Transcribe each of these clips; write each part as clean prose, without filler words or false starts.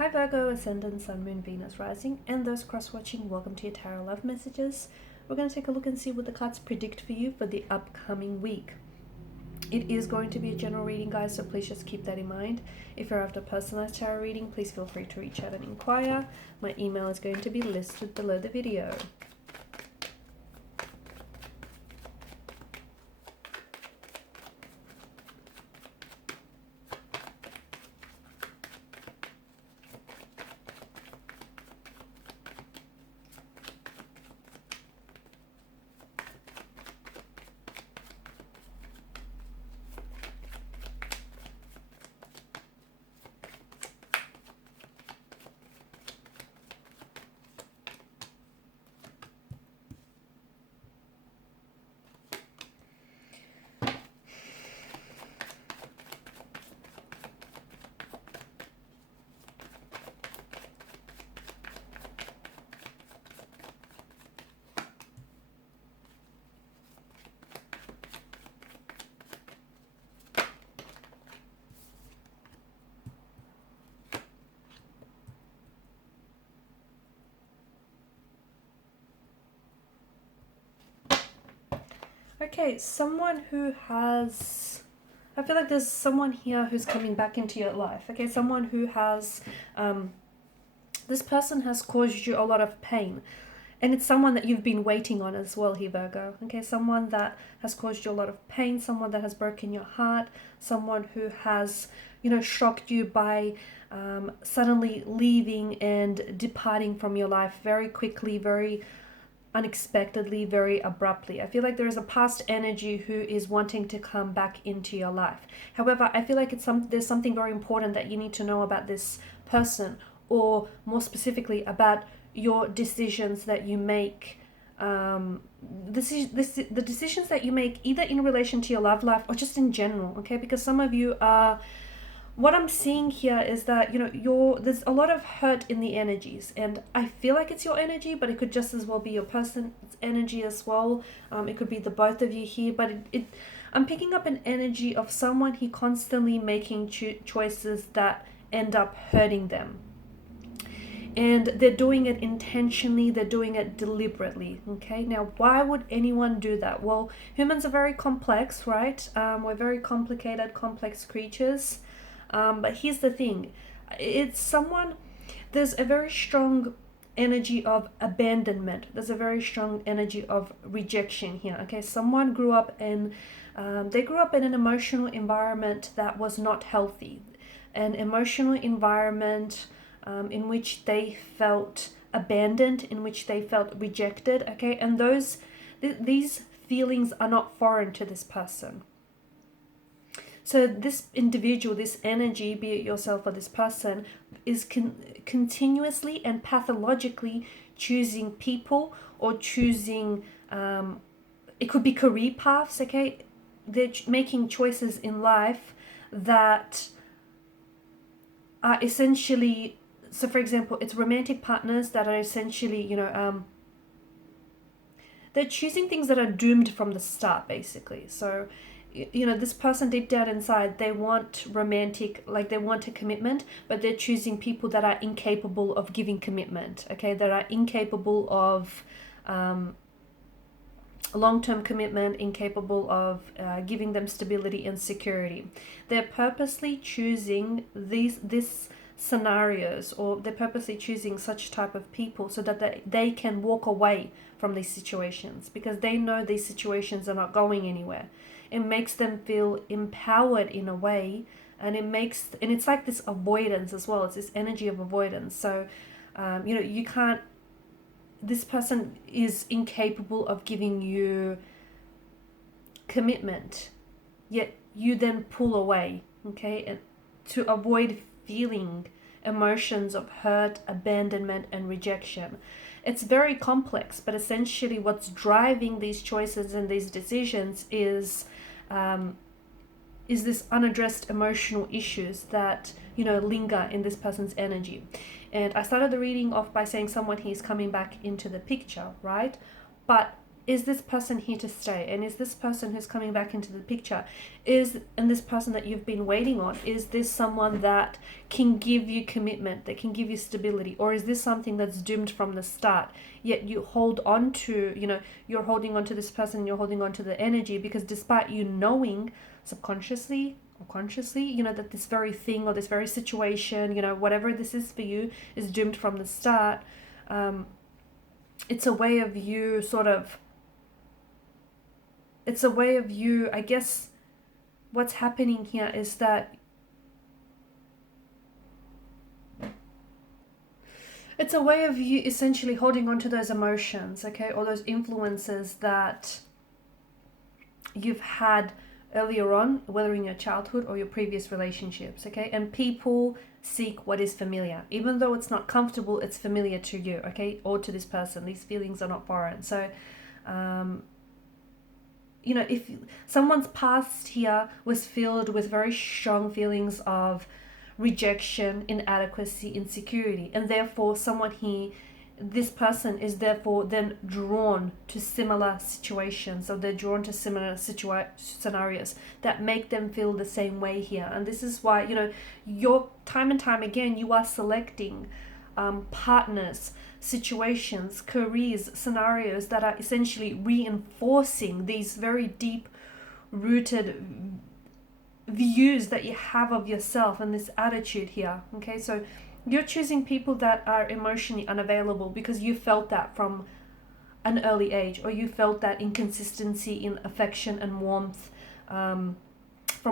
Hi Virgo, Ascendant, Sun, Moon, Venus, Rising, and those cross-watching, welcome to your Tarot Love Messages. We're going to take a look and see what the cards predict for you for the upcoming week. It is going to be a general reading, guys, so please just keep that in mind. If you're after a personalized tarot reading, please feel free to reach out and inquire. My email is going to be listed below the video. Okay, someone who has... I feel like there's someone here who's coming back into your life. Okay, someone who has... this person has caused you a lot of pain. And it's someone that you've been waiting on as well here, Virgo. Okay, someone that has caused you a lot of pain, someone that has broken your heart, someone who has, shocked you by suddenly leaving and departing from your life very quickly, very unexpectedly, very abruptly. I feel like there is a past energy who is wanting to come back into your life. However, I feel like there's something very important that you need to know about this person, or more specifically about your decisions that you make. The decisions that you make either in relation to your love life or just in general, okay? Because some of you are... What I'm seeing here is that, there's a lot of hurt in the energies, and I feel like it's your energy, but it could just as well be your person's energy as well. It could be the both of you here, but I'm picking up an energy of someone he constantly making choices that end up hurting them. And they're doing it intentionally, they're doing it deliberately, okay? Now, why would anyone do that? Well, humans are very complex, right? We're very complicated, complex creatures. But here's the thing, it's someone, there's a very strong energy of abandonment. There's a very strong energy of rejection here, okay? Someone grew up in, they grew up in an emotional environment that was not healthy. An emotional environment in which they felt abandoned, in which they felt rejected, okay? And these feelings are not foreign to this person. So this individual, this energy, be it yourself or this person, is continuously and pathologically choosing people or choosing, it could be career paths, okay? They're making choices in life that are essentially, so for example, it's romantic partners that are essentially, they're choosing things that are doomed from the start, basically. So, this person deep down inside, they want romantic, like they want a commitment, but they're choosing people that are incapable of giving commitment, okay? That are incapable of long-term commitment, incapable of giving them stability and security. They're purposely choosing these scenarios, or they're purposely choosing such type of people so that they can walk away from these situations, because they know these situations are not going anywhere. It makes them feel empowered in a way, and it's like this avoidance as well. It's this energy of avoidance. So, you can't, this person is incapable of giving you commitment, yet you then pull away, okay? And to avoid feeling emotions of hurt, abandonment, and rejection. It's very complex, but essentially what's driving these choices and these decisions is this unaddressed emotional issues that, linger in this person's energy. And I started the reading off by saying someone he's coming back into the picture, right? But is this person here to stay? And is this person who's coming back into the picture, and this person that you've been waiting on, is this someone that can give you commitment, that can give you stability? Or is this something that's doomed from the start, yet you hold on to, you're holding on to this person, you're holding on to the energy, because despite you knowing subconsciously or consciously, that this very thing or this very situation, whatever this is for you, is doomed from the start. It's a way of you I guess what's happening here is that it's a way of you essentially holding on to those emotions, okay, or those influences that you've had earlier on, whether in your childhood or your previous relationships, okay? And people seek what is familiar. Even though it's not comfortable, it's familiar to you, okay, or to this person. These feelings are not foreign. So, if someone's past here was filled with very strong feelings of rejection, inadequacy, insecurity, and therefore this person is therefore then drawn to similar situations, or they're drawn to similar scenarios that make them feel the same way here. And this is why, you're time and time again, you are selecting partners, situations, careers, scenarios that are essentially reinforcing these very deep rooted views that you have of yourself and this attitude here, okay? So you're choosing people that are emotionally unavailable because you felt that from an early age, or you felt that inconsistency in affection and warmth from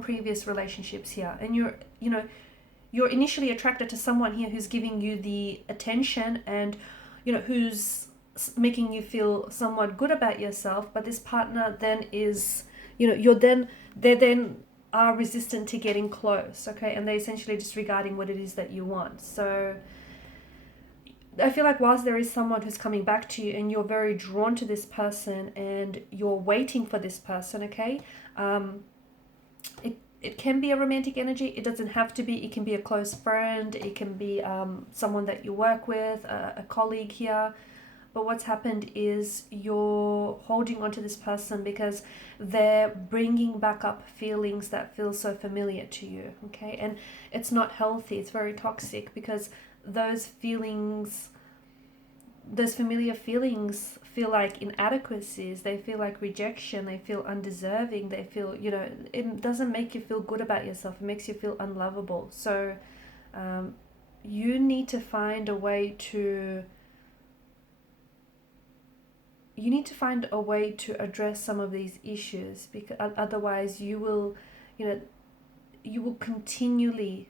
previous relationships here. And you're initially attracted to someone here who's giving you the attention and, who's making you feel somewhat good about yourself. But this partner then is, they then are resistant to getting close, okay? And they're essentially disregarding what it is that you want. So I feel like whilst there is someone who's coming back to you and you're very drawn to this person and you're waiting for this person, okay? It can be a romantic energy. It doesn't have to be. It can be a close friend. It can be someone that you work with, a colleague here. But what's happened is you're holding on to this person because they're bringing back up feelings that feel so familiar to you, okay? And it's not healthy. It's very toxic, because those familiar feelings feel like inadequacies. They feel like rejection. They feel undeserving. They feel, it doesn't make you feel good about yourself. It makes you feel unlovable. So you need to find a way to address some of these issues, because otherwise you will continually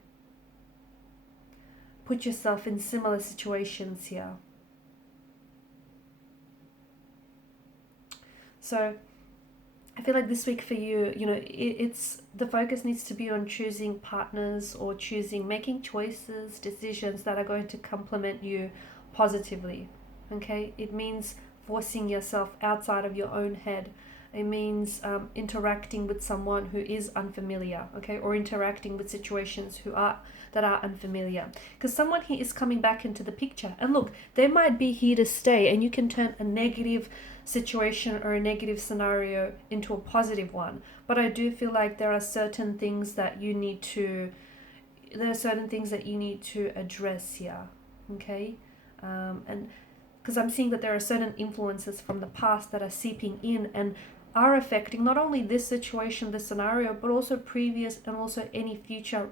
put yourself in similar situations here. So I feel like this week for you, it's the focus needs to be on choosing partners, or making choices, decisions that are going to complement you positively, okay? It means forcing yourself outside of your own head. It means interacting with someone who is unfamiliar, okay, or interacting with situations that are unfamiliar. Because someone here is coming back into the picture, and look, they might be here to stay, and you can turn a negative situation or a negative scenario into a positive one. But I do feel like there are certain things that you need to address here, okay, and because I'm seeing that there are certain influences from the past that are seeping in and are affecting not only this situation, this scenario, but also previous and also any future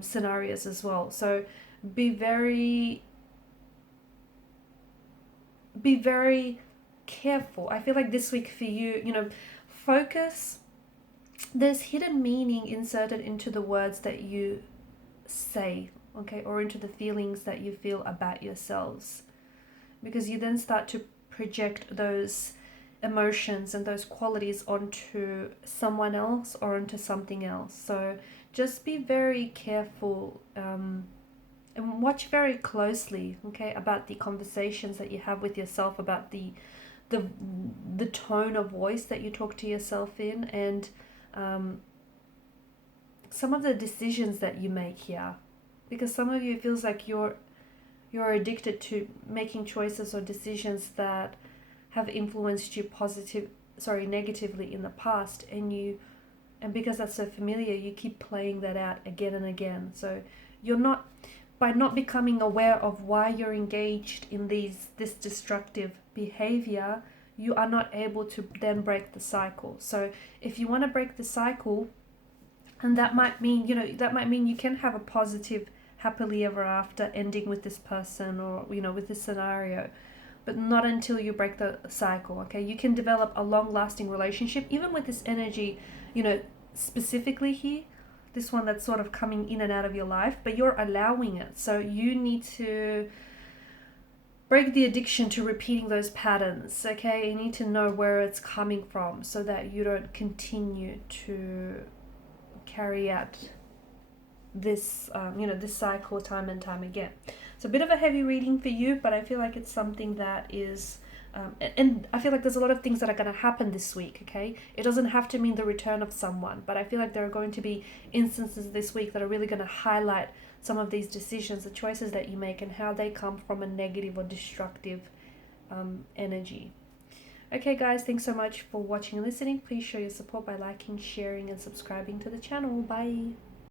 scenarios as well. So be very careful. I feel like this week for you, focus. There's hidden meaning inserted into the words that you say, okay, or into the feelings that you feel about yourselves, because you then start to project those emotions and those qualities onto someone else or onto something else. So just be very careful and watch very closely, okay, about the conversations that you have with yourself, about the tone of voice that you talk to yourself in, and some of the decisions that you make here, because some of you, it feels like you're addicted to making choices or decisions that have influenced you negatively in the past, and because that's so familiar, you keep playing that out again and again. So you're not, by not becoming aware of why you're engaged in this destructive behavior, you are not able to then break the cycle. So if you want to break the cycle, and that might mean, you can have a positive, happily ever after ending with this person, or, with this scenario, but not until you break the cycle, okay? You can develop a long-lasting relationship, even with this energy, specifically here, this one that's sort of coming in and out of your life, but you're allowing it. So you need to break the addiction to repeating those patterns, okay? You need to know where it's coming from so that you don't continue to carry out this this cycle time and time again. It's a bit of a heavy reading for you, but I feel like it's something that is and I feel like there's a lot of things that are going to happen this week, okay? It doesn't have to mean the return of someone, but I feel like there are going to be instances this week that are really going to highlight some of these decisions, the choices that you make, and how they come from a negative or destructive energy. Okay guys, thanks so much for watching and listening. Please show your support by liking, sharing and subscribing to the channel. Bye.